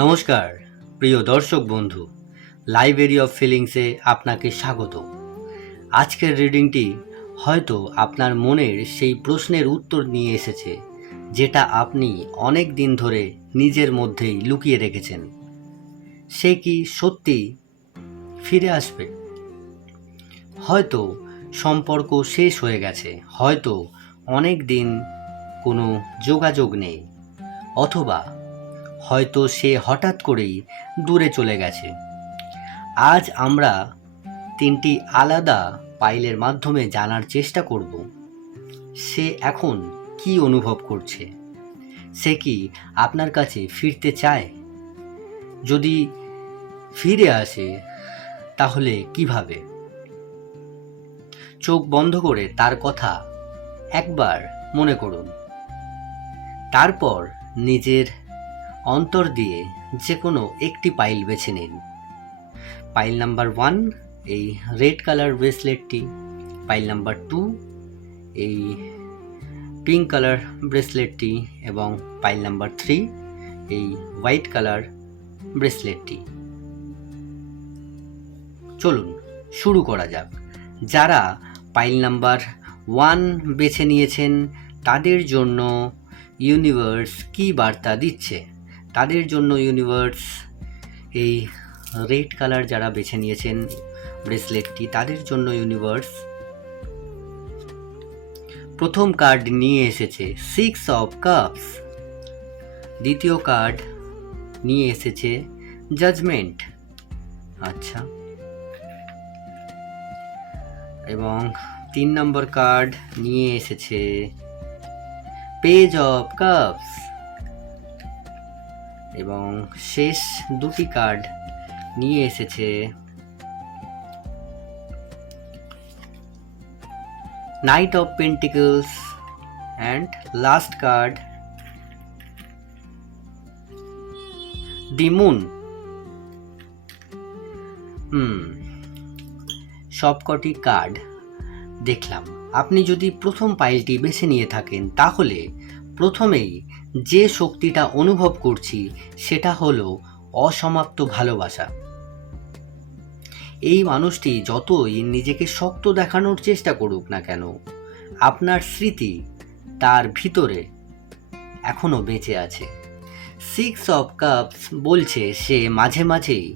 নমস্কার প্রিয় দর্শক বন্ধু, লাইব্রেরি অফ ফিলিংসে আপনাকে স্বাগত। আজকের রিডিংটি হয়তো আপনার মনের সেই প্রশ্নের উত্তর নিয়ে এসেছে, যেটা আপনি অনেক দিন ধরে নিজের মধ্যেই লুকিয়ে রেখেছেন। সে কি সত্যি ফিরে আসবে? হয়তো সম্পর্ক শেষ হয়ে গেছে, হয়তো অনেক দিন কোনো যোগাযোগ নেই, অথবা হয়তো সে হঠাৎ করেই দূরে চলে গেছে। আজ আমরা তিনটি আলাদা পাইলের মাধ্যমে জানার চেষ্টা করব সে এখন কি অনুভব করছে। সে কি আপনার কাছে ফিরতে চায়? যদি ফিরে আসে তাহলে কিভাবে? চোখ বন্ধ করে তার কথা একবার মনে করুন, তারপর নিজের অন্তর দিয়ে যে কোনো একটি পাইল বেছে নিন। পাইল নাম্বার 1 এই রেড কালার ব্রেসলেটটি, পাইল নাম্বার 2 এই পিঙ্ক কালার ব্রেসলেটটি এবং পাইল নাম্বার 3 এই হোয়াইট কালার ব্রেসলেটটি। চলুন শুরু করা যাক। যারা পাইল নাম্বার 1 বেছে নিয়েছেন তাদের জন্য ইউনিভার্স কি বার্তা দিচ্ছে? তাদের জন্য ইউনিভার্স এই রেড কালার যারা বেছে নিয়েছেন ব্রেসলেটটি, তাদের জন্য ইউনিভার্স প্রথম কার্ড নিয়ে এসেছে 6 অফ কাপস, দ্বিতীয় কার্ড নিয়ে এসেছে জাজমেন্ট। আচ্ছা, এবং 3 নম্বর কার্ড নিয়ে এসেছে পেজ অফ কাপস, এবং শেষ দুটি কার্ড নিয়ে এসেছে night of pentacles and last card the moon. সবকটি কার্ড দেখলাম। আপনি যদি প্রথম পাইলটি বেছে নিয়ে থাকেন তাহলে প্রথমেই যে শক্তিটা অনুভব করছি সেটা হলো অসমাপ্ত ভালোবাসা। এই মানুষটি যতই নিজেকে শক্ত দেখানোর চেষ্টা করুক না কেন, আপনার স্মৃতি তার ভিতরে এখনো বেঁচে আছে। 6 অফ কাপস বলছে সে মাঝে মাঝেই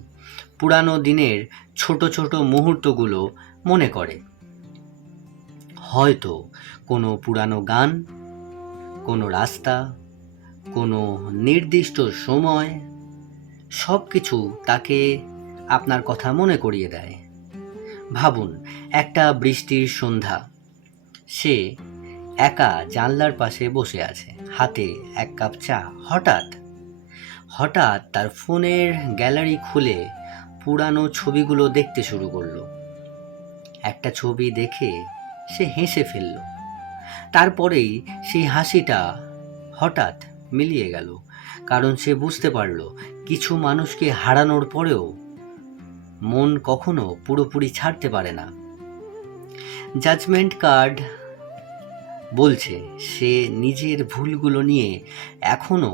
পুরানো দিনের ছোট ছোট মুহূর্তগুলো মনে করে। হয়তো কোনো পুরানো গান, কোনো রাস্তা, কোনো নির্দিষ্ট সময়, সব কিছু তাকে আপনার কথা মনে করিয়ে দেয়। ভাবুন, একটা বৃষ্টির সন্ধ্যা, সে একা জানলার পাশে বসে আছে, হাতে এক কাপ চা। হঠাৎ তার ফোনের গ্যালারি খুলে পুরানো ছবিগুলো দেখতে শুরু করলো। একটা ছবি দেখে সে হেসে ফেলল। তারপরেই সেই হাসিটা হঠাৎ মিলিয়ে গেল, কারণ সে বুঝতে পারল কিছু মানুষকে হারানোর পরেও মন কখনো পুরোপুরি ছাড়তে পারে না। জাজমেন্ট কার্ড বলছে সে নিজের ভুলগুলো নিয়ে এখনো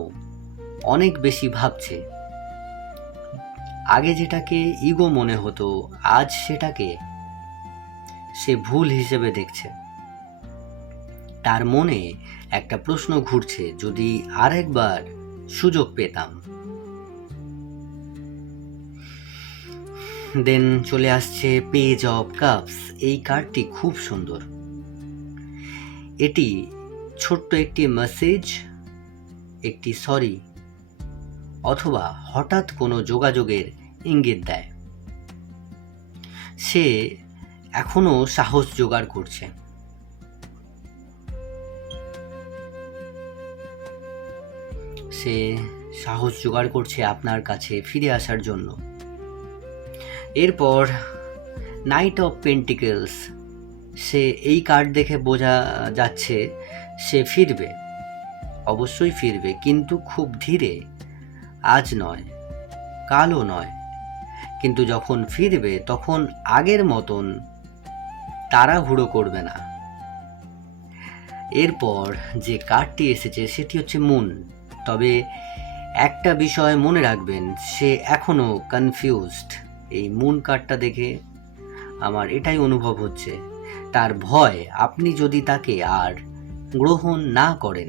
অনেক বেশি ভাবছে। আগে যেটাকে ইগো মনে হতো, আজ সেটাকে সে ভুল হিসেবে দেখছে। তার মনে একটা প্রশ্ন ঘুরছে, যদি আরেকবার সুযোগ পেতাম। দেন চলে আসছে পেজ অফ কাপস। এই কার্ডটি খুব সুন্দর। এটি ছোট্ট একটি মেসেজ, একটি সরি অথবা হঠাৎ কোনো যোগাযোগের ইঙ্গিত দেয়। সে এখনো সাহস জোগাড় করছে। সে সাহস জোগাড় করছে আপনার কাছে ফিরে আসার জন্য। এরপর নাইট অফ পেন্টিকলস, সে এই কার্ড দেখে বোঝা যাচ্ছে সে ফিরবে, অবশ্যই ফিরবে, কিন্তু খুব ধীরে। আজ নয়, কালও নয়, কিন্তু যখন ফিরবে তখন আগের মতন তাড়াহুড়ো করবে না। এরপর যে কার্ডটি এসেছে সেটি হচ্ছে মুন, তবে একটা বিষয় মনে রাখবেন, সে এখনো কনফিউজড। এই মুন কার্ডটা দেখে আমার এটাই অনুভব হচ্ছে, তার ভয় আপনি যদি তাকে আর গ্রহণ না করেন,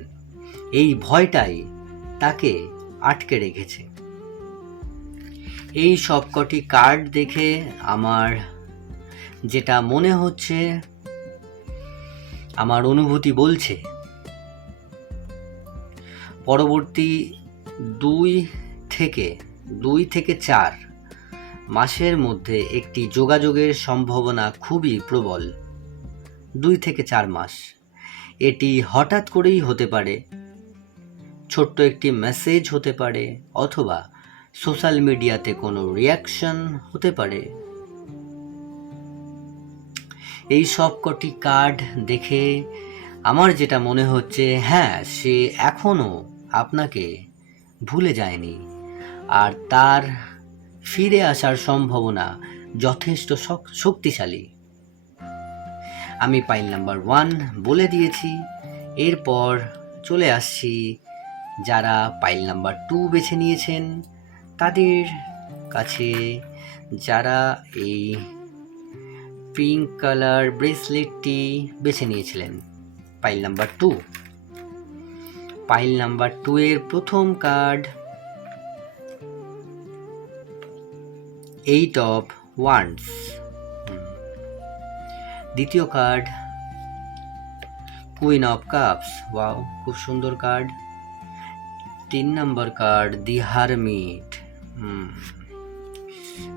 এই ভয়টাই তাকে আটকে রেখেছে। এই সবকটি কার্ড দেখে আমার যেটা মনে হচ্ছে, আমার অনুভূতি বলছে পরবর্তী 2 থেকে 4 মাসের মধ্যে একটি যোগাযোগের সম্ভাবনা খুবই প্রবল। 2 থেকে 4 মাস, এটি হঠাৎ করেই হতে পারে, ছোট্ট একটি মেসেজ হতে পারে, অথবা সোশ্যাল মিডিয়াতে কোনো রিয়াকশন হতে পারে। এই সব কটি কার্ড দেখে আমার যেটা মনে হচ্ছে, হ্যাঁ, সে এখনো আপনাকে ভুলে যায়নি, আর তার ফিরে আসার সম্ভাবনা যথেষ্ট শক্তিশালী। আমি পাইল নাম্বার 1 বলে দিয়েছি। এরপর চলে আসছি যারা পাইল নাম্বার 2 বেছে নিয়েছেন তাদের কাছে, যারা এই পিঙ্ক কালার ব্রেসলেটটি বেছে নিয়েছিলেন। পাইল নাম্বার 2, পাইল নাম্বার 2 এর প্রথম কার্ড 8 অফ ওয়ান্ডস, দ্বিতীয় card queen of cups, wow খুব সুন্দর card. 3 number card the hermit,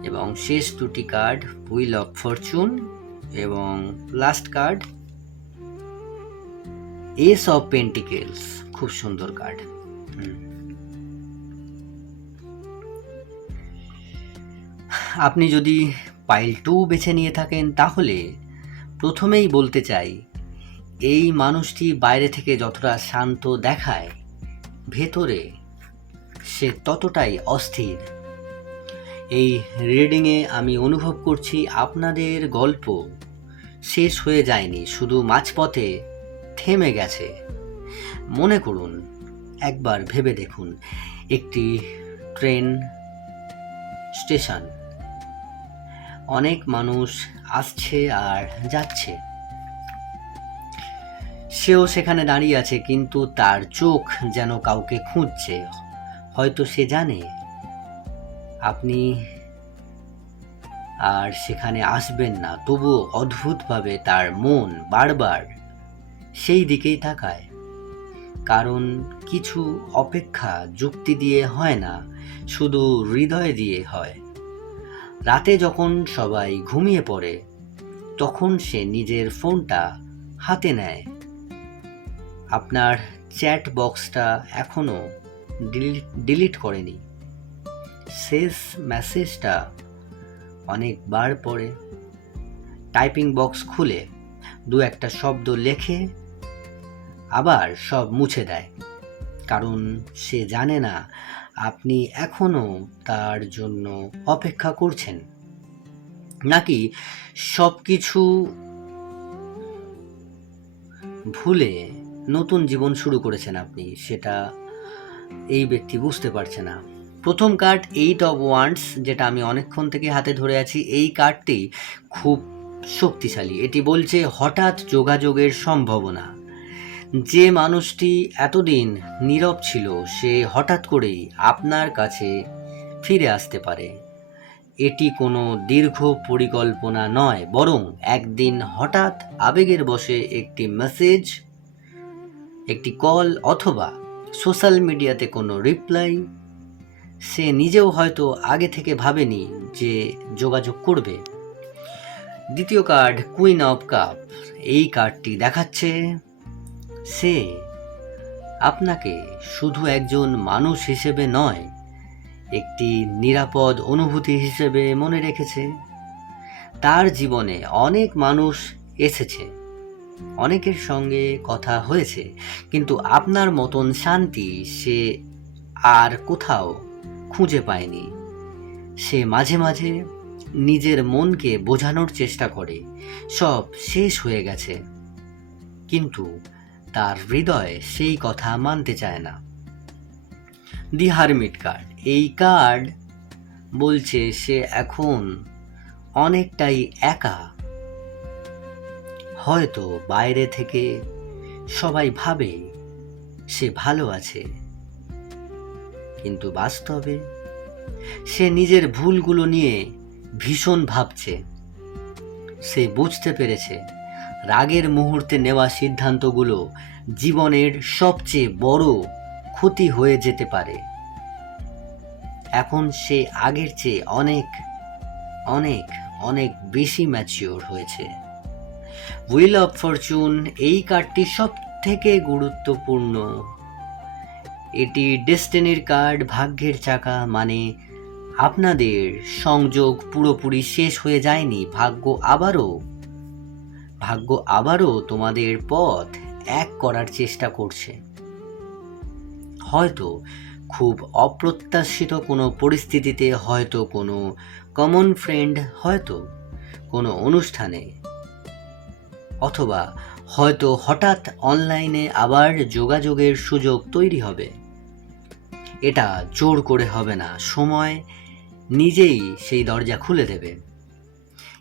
এবং শেষ দুটি কার্ড হুইল অফ ফরচুন এবং last card S of pentacles, খুব সুন্দর কার্ড। আপনি যদি পাইল 2 বেছে নিয়ে থাকেন তাহলে প্রথমেই বলতে চাই, এই মানুষটি বাইরে থেকে যতটা শান্ত দেখায়, ভেতরে সে ততটাই অস্থির। এই রিডিংয়ে আমি অনুভব করছি আপনাদের গল্প শেষ হয়ে যায়নি, শুধু মাঝপথে থেমে গেছে। মনে করুন, একবার ভেবে দেখুন, একটি ট্রেন স্টেশন, অনেক মানুষ আসছে আর যাচ্ছে, সেও সেখানে দাঁড়িয়ে আছে, কিন্তু তার চোখ যেন কাউকে খুঁজছে। হয়তো সে জানে আপনি আর সেখানে আসবেন না, তবুও অদ্ভুতভাবে তার মন বারবার সেই দিকেই তাকায়। কারণ কিছু অপেক্ষা যুক্তি দিয়ে হয় না, শুধু হৃদয় দিয়ে হয়। রাতে যখন সবাই ঘুমিয়ে পড়ে, তখন সে নিজের ফোনটা হাতে নেয়। আপনার চ্যাট বক্সটা এখনো ডিলিট করেনি, শেষ মেসেজটা অনেকবার পড়ে, টাইপিং বক্স খুলে 2-1 শব্দ লেখে, আবার সব মুছে দেয়। কারণ সে জানে না আপনি এখনো তার জন্য অপেক্ষা করছেন, নাকি সব কিছু ভুলে নতুন জীবন শুরু করেছেন আপনি, সেটা এই ব্যক্তি বুঝতে পারছে না। প্রথম কার্ড 8 অফ ওয়ান্ডস, যেটা আমি অনেকক্ষণ থেকে হাতে ধরে আছি, এই কার্ডটি খুব শক্তিশালী। এটি বলছে হঠাৎ যোগাযোগের সম্ভাবনা। যে মানুষটি এতদিন নীরব ছিল, সে হঠাৎ করেই আপনার কাছে ফিরে আসতে পারে। এটি কোনো দীর্ঘ পরিকল্পনা নয়, বরং একদিন হঠাৎ আবেগের বশে একটি মেসেজ, একটি কল, অথবা সোশ্যাল মিডিয়াতে কোনো রিপ্লাই, সে নিজেও হয়তো আগে থেকে ভাবেনি যে যোগাযোগ করবে। দ্বিতীয় কার্ড কুইন অফ কাপ, এই কার্ডটি দেখাচ্ছে সে আপনাকে শুধু একজন মানুষ হিসেবে নয়, একটি নিরাপদ অনুভূতি হিসেবে মনে রেখেছে। তার জীবনে অনেক মানুষ এসেছে, অনেকের সঙ্গে কথা হয়েছে, কিন্তু আপনার মতন শান্তি সে আর কোথাও খুঁজে পায়নি। সে মাঝে মাঝে নিজের মনকে বোঝানোর চেষ্টা করে সব শেষ হয়ে গেছে, কিন্তু তার হৃদয় সেই কথা মানতে চায় না। দি হারমিট কার্ড, এই কার্ড বলছে সে এখন অনেকটাই একা। হয়তো বাইরে থেকে সবাই ভাবে সে ভালো আছে, কিন্তু বাস্তবে সে নিজের ভুলগুলো নিয়ে ভীষণ ভাবছে। সে বুঝতে পেরেছে রাগের মুহূর্তে নেওয়া সিদ্ধান্তগুলো জীবনের সবচেয়ে বড় ক্ষতি হয়ে যেতে পারে। এখন সে আগের চেয়ে অনেক অনেক অনেক বেশি ম্যাচিওর হয়েছে। হুইল অফ ফরচুন, এই কার্ডটি সব থেকে গুরুত্বপূর্ণ। এটি ডেস্টিনির কার্ড, ভাগ্যের চাকা। মানে আপনাদের সংযোগ পুরোপুরি শেষ হয়ে যায়নি, ভাগ্য আবারও তোমাদের পথ এক করার চেষ্টা করছে। হয়তো খুব অপ্রত্যাশিত কোনো পরিস্থিতিতে, হয়তো কোনো কমন ফ্রেন্ড, হয়তো কোনো অনুষ্ঠানে, অথবা হয়তো হঠাৎ অনলাইনে আবার যোগাযোগের সুযোগ তৈরি হবে। এটা জোর করে হবে না, সময় নিজেই সেই দরজা খুলে দেবে।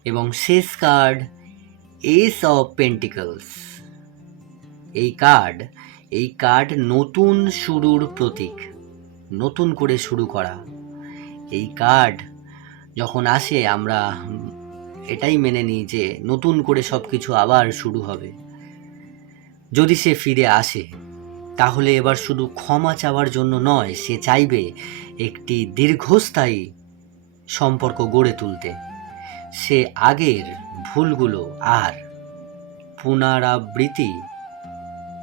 এবং শেষ কার্ড, এস অফ পেন্টিকলস। এই কার্ড নতুন শুরুর প্রতীক, নতুন করে শুরু করা। এই কার্ড যখন আসে আমরা এটাই মেনে নিই যে নতুন করে সব কিছু আবার শুরু হবে। যদি সে ফিরে আসে তাহলে এবার শুধু ক্ষমা চাওয়ার জন্য নয়, সে চাইবে একটি দীর্ঘস্থায়ী সম্পর্ক গড়ে তুলতে। সে আগের ভুলগুলো আর পুনরাবৃত্তি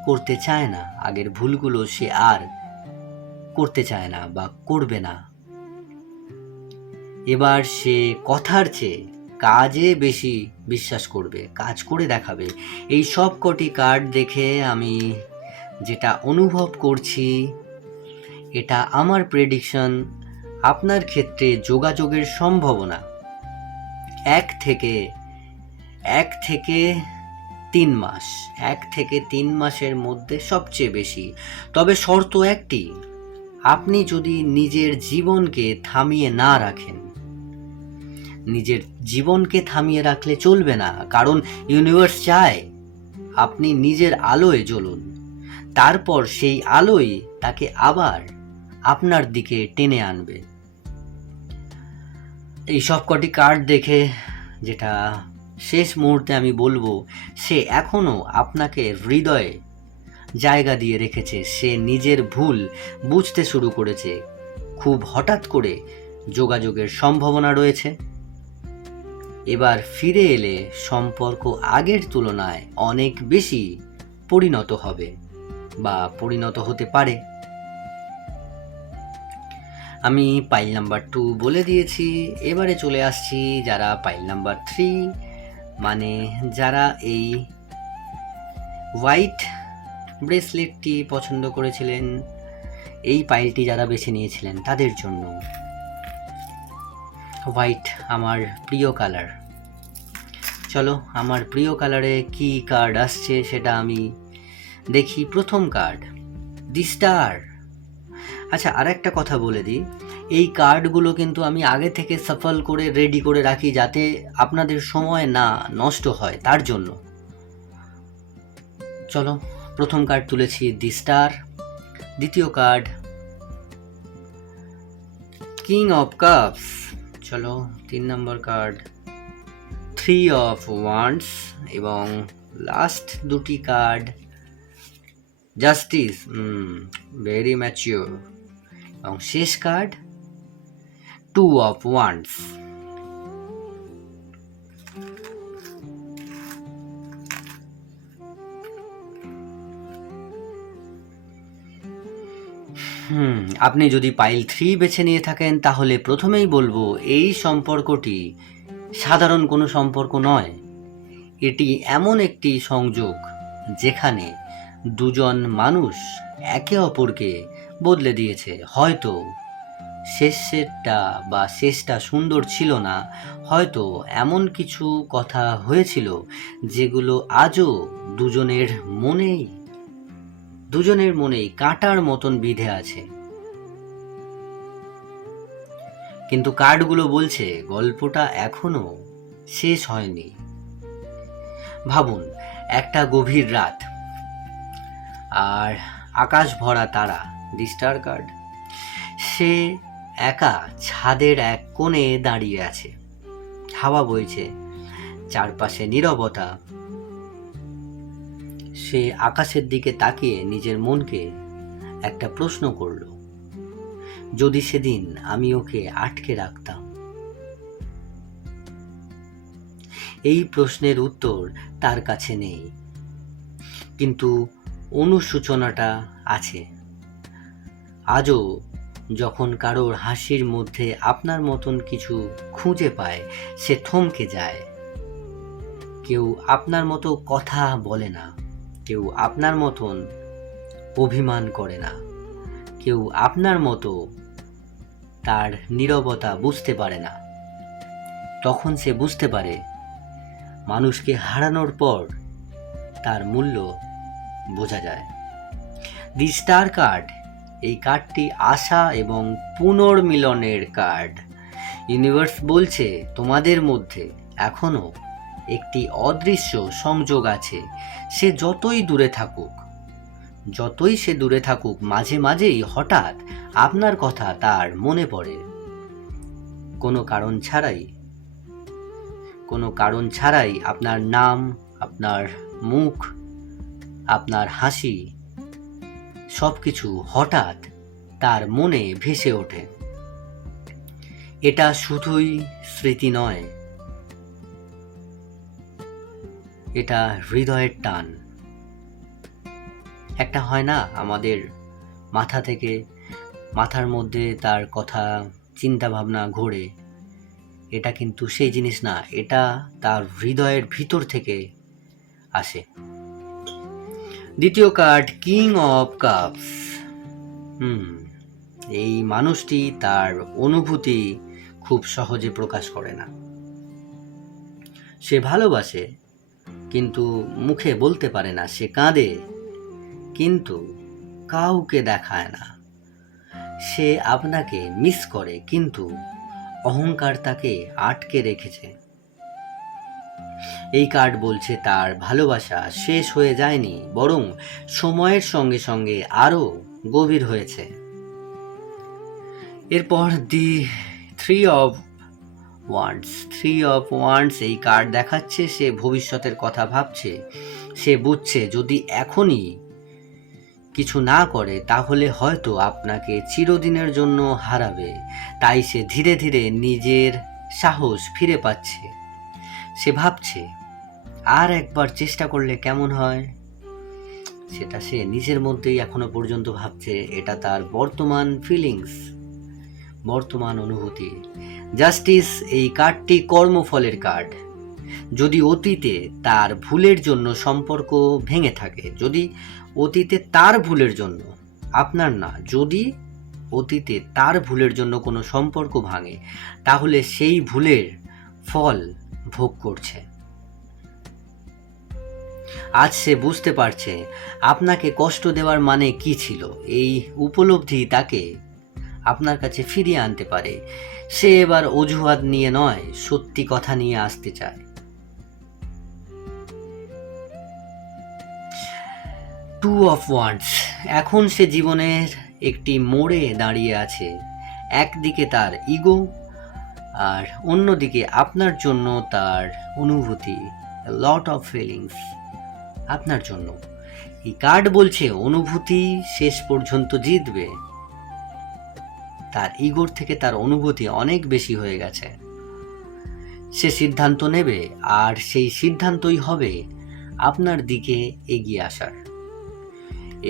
করতে চায় না, আগের ভুলগুলো সে আর করতে চায় না বা করবে না। এবার সে কথার চেয়ে কাজে বেশি বিশ্বাস করবে, কাজ করে দেখাবে। এই সব কটি কার্ড দেখে আমি যেটা অনুভব করছি, এটা আমার প্রেডিকশন, আপনার ক্ষেত্রে যোগাযোগের সম্ভাবনা 1 থেকে 3 মাসের মধ্যে সবচেয়ে বেশি। তবে শর্ত একটি, আপনি যদি নিজের জীবনকে থামিয়ে না রাখেন। নিজের জীবনকে থামিয়ে রাখলে চলবে না, কারণ ইউনিভার্স চায় আপনি নিজের আলোয় জ্বলুন, তারপর সেই আলোই তাকে আবার আপনার দিকে টেনে আনবে। এই সব কটি কার্ড দেখে যেটা শেষ মুহূর্তে আমি বলবো, সে এখনো আপনাকে হৃদয়ে জায়গা দিয়ে রেখেছে। সে নিজের ভুল বুঝতে শুরু করেছে। খুব হঠাৎ করে যোগাযোগের সম্ভাবনা রয়েছে। এবার ফিরে এলে সম্পর্ক আগের তুলনায় অনেক বেশি পরিণত হবে বা পরিণত হতে পারে। আমি পাইল নাম্বার 2 বলে দিয়েছি। এবারে চলে আসছি যারা পাইল নাম্বার 3, মানে যারা এই হোয়াইট ব্রেসলেটটি পছন্দ করেছিলেন, এই পাইলটি যারা বেছে নিয়েছিলেন তাদের জন্য। হোয়াইট আমার প্রিয় কালার। চলো আমার প্রিয় কালারে কি কার্ড আসছে সেটা আমি দেখি। প্রথম কার্ড, দি স্টার। আচ্ছা, আর একটা কথা বলে দিই, এই কার্ডগুলো কিন্তু আমি আগে থেকে সাফল করে রেডি করে রাখি, যাতে আপনাদের সময় না নষ্ট হয়, তার জন্য। চলো, প্রথম কার্ড তুলেছি দি স্টার। দ্বিতীয় কার্ড, কিং অফ কাপস। চলো, 3 নম্বর কার্ড, 3 অফ ওয়ান্ডস। এবং লাস্ট দুটি কার্ড, জাস্টিস, ভেরি ম্যাচিওর। এবং শেষ কার্ড, 2 অফ ওয়ান্ডস। আপনি যদি পাইল 3 বেছে নিয়ে থাকেন তাহলে প্রথমেই বলবো, এই সম্পর্কটি সাধারণ কোনো সম্পর্ক নয়। এটি এমন একটি সংযোগ যেখানে দুজন মানুষ একে অপরকে বদলে দিয়েছে। হয়তো শেষটা সুন্দর ছিল না, হয়তো এমন কিছু কথা হয়েছিল যেগুলো আজও দুজনের মনেই কাঁটার মতন বিঁধে আছে। কিন্তু কার্ডগুলো বলছে গল্পটা এখনো শেষ হয়নি। ভাবুন, একটা গভীর রাত আর আকাশ ভরা তারা। দি স্টার কার্ড। সে একা ছাদের এক কোণে দাঁড়িয়ে আছে। হাওয়া বইছে, চারপাশে নীরবতা। সে আকাশের দিকে তাকিয়ে নিজের মনকে একটা প্রশ্ন করল, যদি সেদিন আমি ওকে আটকে রাখতাম। এই প্রশ্নের উত্তর তার কাছে নেই, কিন্তু অনুসূচনাটা আছে। আজও যখন কারোর হাসির মধ্যে আপনার মতন কিছু খুঁজে পায়, সে থমকে যায়। কেউ আপনার মতো কথা বলে না, কেউ আপনার মতন অভিমান করে না, কেউ আপনার মতো তার নীরবতা বুঝতে পারে না। তখন সে বুঝতে পারে মানুষকে হারানোর পর তার মূল্য বোঝা যায়। দি স্টার কার্ড, এই কার্ডটি আশা এবং পুনর্মিলনের কার্ড। ইউনিভার্স বলছে তোমাদের মধ্যে এখনো একটি অদৃশ্য সংযোগ আছে। সে যতই দূরে থাকুক, মাঝে মাঝেই হঠাৎ আপনার কথা তার মনে পড়ে। কোনো কারণ ছাড়াই আপনার নাম, আপনার মুখ, আপনার হাসি, সবকিছু হঠাৎ তার মনে ভেসে ওঠে। এটা শুধুই স্মৃতি নয়, এটা হৃদয়ের টান। একটা হয় না, আমাদের মাথার মধ্যে তার কথা চিন্তা ভাবনা ঘোরে, এটা কিন্তু সেই জিনিস না, এটা তার হৃদয়ের ভিতর থেকে আসে। দ্বিতীয় কার্ড, কিং অফ কাপস। এই মানুষটি তার অনুভূতি খুব সহজে প্রকাশ করে না। সে ভালোবাসে কিন্তু মুখে বলতে পারে না। সে কাঁদে কিন্তু কাউকে দেখায় না। সে আপনাকে মিস করে কিন্তু অহংকার তাকে আটকে রেখেছে। এই কার্ড বলছে তার ভালোবাসা শেষ হয়ে যায়নি, বরং সময়ের সঙ্গে সঙ্গে আরো গভীর হয়েছে। এরপর দি থ্রি অফ ওয়ান্ডস। এই কার্ড দেখাচ্ছে সে ভবিষ্যতের কথা ভাবছে। সে বুঝছে যদি এখনই কিছু না করে তাহলে হয়তো আপনাকে চিরদিনের জন্য হারাবে। তাই সে ধীরে ধীরে নিজের সাহস ফিরে পাচ্ছে। সে ভাবছে আর একবার চেষ্টা করলে কেমন হয়, সেটা সে নিজের মধ্যেই এখনো পর্যন্ত ভাবছে। এটা তার বর্তমান ফিলিংস, বর্তমান অনুভূতি। জাস্টিস, এই কার্ডটি কর্মফলের কার্ড। যদি অতীতে তার ভুলের জন্য সম্পর্ক ভেঙে থাকে, যদি অতীতে তার ভুলের জন্য, আপনার না, যদি অতীতে তার ভুলের জন্য কোনো সম্পর্ক ভাঙে, তাহলে সেই ভুলের ফল ভোগ করছে। আজ সে বুঝতে পারছে আপনাকে কষ্ট দেওয়ার মানে কি ছিল। এই উপলব্ধি তাকে আপনার কাছে ফিরিয়ে আনতে পারে। সে এবার অজুহাত নিয়ে নয়, সত্যি কথা নিয়ে আসতে চায়। Two of wands. এখন সে জীবনের একটি মোড়ে দাঁড়িয়ে আছে। একদিকে তার ইগো আর অন্যদিকে আপনার জন্য তার অনুভূতি, লট অফ ফিলিংস আপনার জন্য। এই কার্ড বলছে অনুভূতি শেষ পর্যন্ত জিতবে। তার ইগোর থেকে তার অনুভূতি অনেক বেশি হয়ে গেছে। সে সিদ্ধান্ত নেবে আর সেই সিদ্ধান্তই হবে আপনার দিকে এগিয়ে আসার।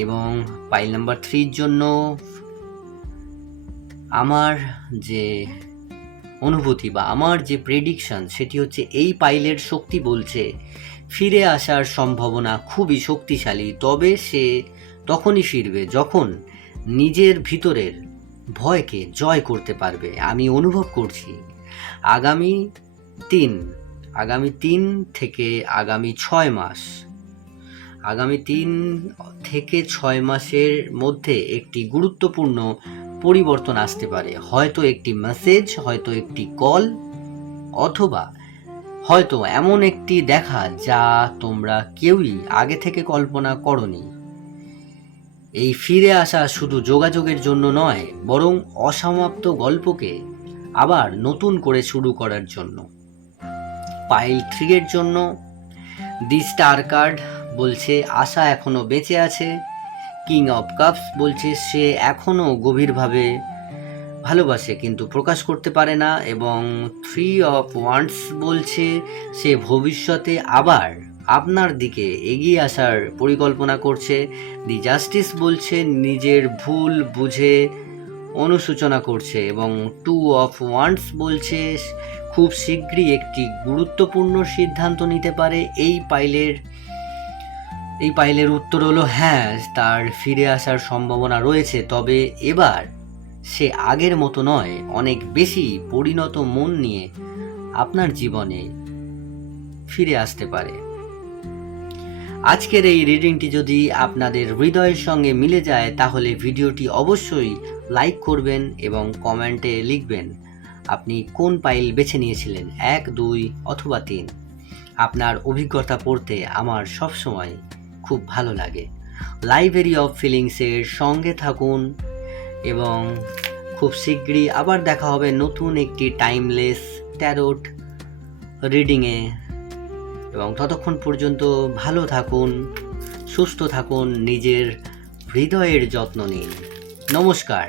এবং পাইল নাম্বার 3 জন্য আমার যে অনুভূতি বা আমার যে প্রেডিকশন, সেটি হচ্ছে এই পাইলের শক্তি বলছে ফিরে আসার সম্ভাবনা খুবই শক্তিশালী। তবে সে তখনই ফিরবে যখন নিজের ভিতরের ভয়কে জয় করতে পারবে। আমি অনুভব করছি আগামী 3 থেকে আগামী 6 মাস, আগামী 3 থেকে 6 মাসের মধ্যে একটি গুরুত্বপূর্ণ পরিবর্তন আসতে পারে। হয়তো একটি মেসেজ, হয়তো একটি কল, অথবা হয়তো এমন একটি দেখা যা তোমরা কেউই আগে থেকে কল্পনা করনি। এই ফিরে আসা শুধু যোগাযোগের জন্য নয়, বরং অসমাপ্ত গল্পকে আবার নতুন করে শুরু করার জন্য। পাইল 3 এর জন্য দি স্টার কার্ড বলছে আশা এখনো বেঁচে আছে। কিং অফ কাপস বলছে সে এখনো গভীরভাবে ভালোবাসে কিন্তু প্রকাশ করতে পারে না। এবং 3 অফ ওয়ান্ডস বলছে সে ভবিষ্যতে আবার আপনার দিকে এগিয়ে আসার পরিকল্পনা করছে। দি জাস্টিস বলছে নিজের ভুল বুঝে অনুশোচনা করছে। এবং 2 অফ ওয়ান্ডস বলছে খুব শীঘ্রই একটি গুরুত্বপূর্ণ সিদ্ধান্ত নিতে পারে। এই পাইলের উত্তর হলো হ্যাঁ, তার ফিরে আসার সম্ভাবনা রয়েছে, তবে এবার সে আগের মতো নয়, অনেক বেশি পরিণত মন নিয়ে আপনার জীবনে ফিরে আসতে পারে। আজকের এই রিডিংটি যদি আপনাদের হৃদয়ের সঙ্গে মিলে যায় তাহলে ভিডিওটি অবশ্যই লাইক করবেন এবং কমেন্টে লিখবেন আপনি কোন পাইল বেছে নিয়েছিলেন, 1, 2 অথবা 3। আপনার অভিজ্ঞতা পড়তে আমার সবসময় খুব ভালো লাগে। লাইব্রেরি অফ ফিলিংসের সঙ্গে থাকুন এবং খুব শীঘ্রই আবার দেখা হবে নতুন একটি টাইমলেস ট্যারোট রিডিংয়ে। এবং ততক্ষণ পর্যন্ত ভালো থাকুন, সুস্থ থাকুন, নিজের হৃদয়ের যত্ন নিন। নমস্কার।